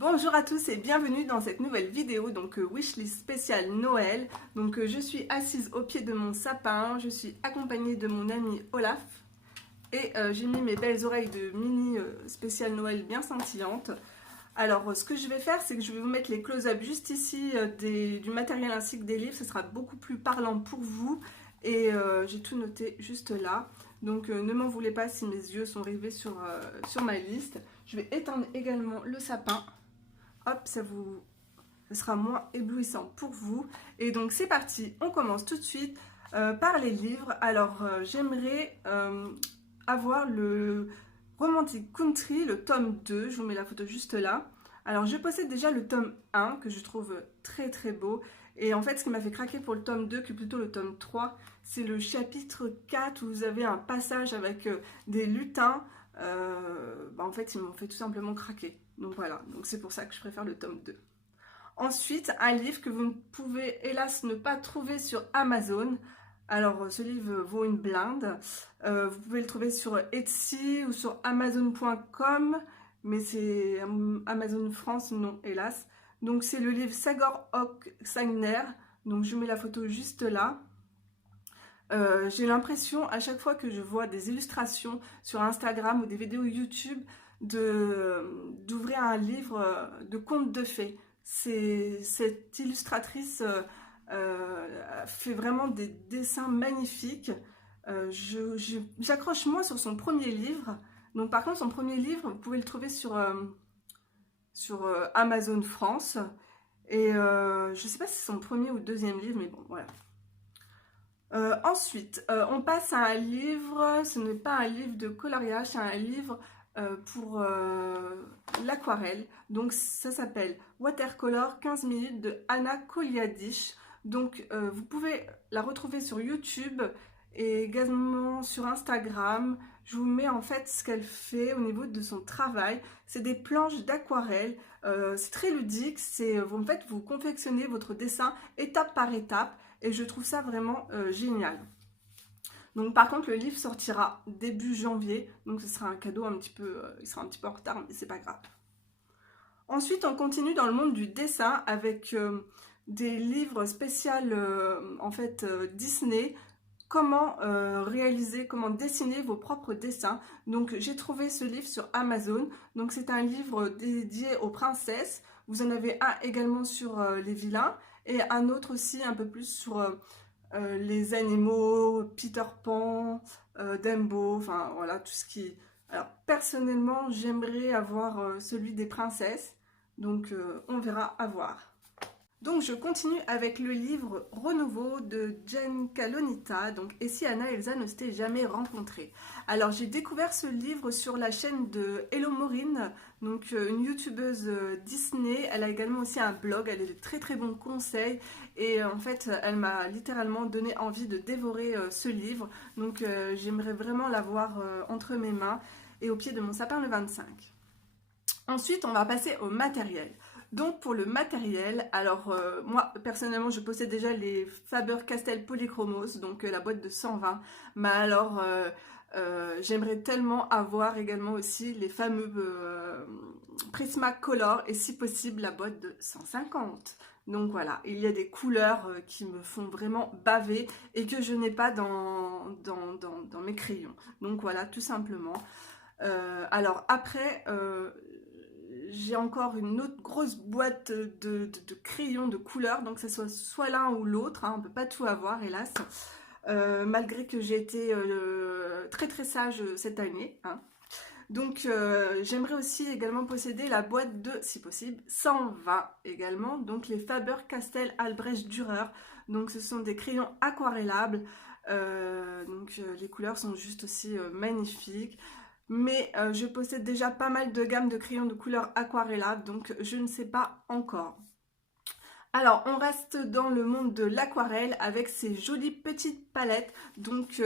Bonjour à tous et bienvenue dans cette nouvelle vidéo, donc wishlist spéciale Noël. Donc je suis assise au pied de mon sapin, je suis accompagnée de mon ami Olaf et j'ai mis mes belles oreilles de mini spéciale Noël bien scintillantes. Alors ce que je vais faire, c'est que je vais vous mettre les close-up juste ici du matériel ainsi que des livres, ce sera beaucoup plus parlant pour vous et j'ai tout noté juste là. Donc ne m'en voulez pas si mes yeux sont rivés sur ma liste. Je vais éteindre également le sapin. Hop, ça sera moins éblouissant pour vous. Et donc c'est parti, on commence tout de suite par les livres. Alors j'aimerais avoir le Romantic Country, le tome 2. Je vous mets la photo juste là. Alors je possède déjà le tome 1 que je trouve très très beau. Et en fait ce qui m'a fait craquer pour le tome 2, qui est plutôt le tome 3, c'est le chapitre 4 où vous avez un passage avec des lutins. En fait ils m'ont fait tout simplement craquer. Donc voilà, donc c'est pour ça que je préfère le tome 2. Ensuite, un livre que vous ne pouvez hélas ne pas trouver sur Amazon. Alors ce livre vaut une blinde. Vous pouvez le trouver sur Etsy ou sur Amazon.com, mais c'est Amazon France, non hélas. Donc c'est le livre Sagor Ok Sagner. Donc je mets la photo juste là. J'ai l'impression à chaque fois que je vois des illustrations sur Instagram ou des vidéos YouTube d'ouvrir un livre de contes de fées. Cette illustratrice fait vraiment des dessins magnifiques. J'accroche moins sur son premier livre. Donc par contre son premier livre, vous pouvez le trouver sur Amazon France. Et je ne sais pas si c'est son premier ou deuxième livre, mais bon voilà. Ensuite, on passe à un livre, ce n'est pas un livre de coloriage, c'est un livre pour l'aquarelle. Donc ça s'appelle Watercolor 15 minutes de Anna Koliadish. Donc vous pouvez la retrouver sur YouTube et également sur Instagram. Je vous mets en fait ce qu'elle fait au niveau de son travail. C'est des planches d'aquarelle, c'est très ludique, en fait vous confectionnez votre dessin étape par étape et je trouve ça vraiment génial. Donc par contre le livre sortira début janvier, donc ce sera un cadeau un petit peu, il sera un petit peu en retard mais c'est pas grave. Ensuite on continue dans le monde du dessin avec des livres spéciaux en fait Disney. Comment réaliser, comment dessiner vos propres dessins. Donc j'ai trouvé ce livre sur Amazon. Donc c'est un livre dédié aux princesses. Vous en avez un également sur les vilains et un autre aussi un peu plus sur les animaux, Peter Pan, Dumbo, enfin voilà tout ce qui... Alors personnellement j'aimerais avoir celui des princesses. Donc on verra à voir. Donc je continue avec le livre Renouveau de Jen Kalonita, donc Et si Anna et Elsa ne s'étaient jamais rencontrées. Alors j'ai découvert ce livre sur la chaîne de Hello Maureen, donc une youtubeuse Disney. Elle a également aussi un blog, elle a de très très bons conseils et en fait elle m'a littéralement donné envie de dévorer ce livre. Donc j'aimerais vraiment l'avoir entre mes mains et au pied de mon sapin le 25. Ensuite on va passer au matériel. Donc pour le matériel, alors moi personnellement je possède déjà les Faber-Castell Polychromos, donc la boîte de 120, mais alors j'aimerais tellement avoir également aussi les fameux Prismacolor et si possible la boîte de 150. Donc voilà, il y a des couleurs qui me font vraiment baver et que je n'ai pas dans mes crayons. Donc voilà, tout simplement. Alors après... j'ai encore une autre grosse boîte de crayons de couleurs, donc que ce soit l'un ou l'autre, hein, on ne peut pas tout avoir hélas, malgré que j'ai été très très sage cette année. Hein. Donc j'aimerais aussi également posséder la boîte de, si possible, 120 également, donc les Faber-Castell Albrecht Dürer, donc ce sont des crayons aquarellables, les couleurs sont juste aussi magnifiques. Mais je possède déjà pas mal de gammes de crayons de couleur aquarellables, donc je ne sais pas encore. Alors, on reste dans le monde de l'aquarelle avec ces jolies petites palettes. Donc,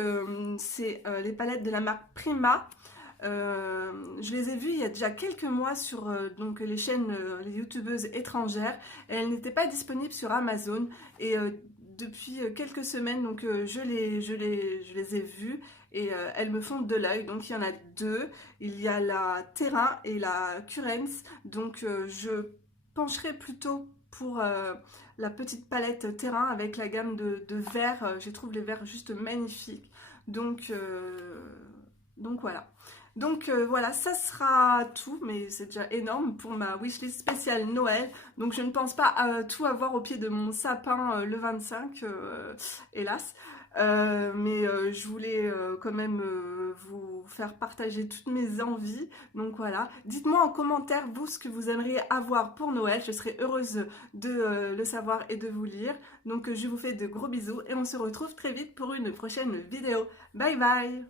c'est les palettes de la marque Prima. Je les ai vues il y a déjà quelques mois sur donc les chaînes, les youtubeuses étrangères. Et elles n'étaient pas disponibles sur Amazon. Et depuis quelques semaines, donc je les ai vues et elles me font de l'œil. Donc il y en a deux, il y a la Terrain et la Currens, donc je pencherai plutôt pour la petite palette Terrain avec la gamme de verts. Je trouve les verts juste magnifiques. Donc, donc voilà. Donc voilà, ça sera tout, mais c'est déjà énorme pour ma wishlist spéciale Noël. Donc je ne pense pas tout avoir au pied de mon sapin le 25, hélas. Mais je voulais quand même vous faire partager toutes mes envies. Donc voilà, dites-moi en commentaire vous ce que vous aimeriez avoir pour Noël. Je serais heureuse de le savoir et de vous lire. Donc je vous fais de gros bisous et on se retrouve très vite pour une prochaine vidéo. Bye bye!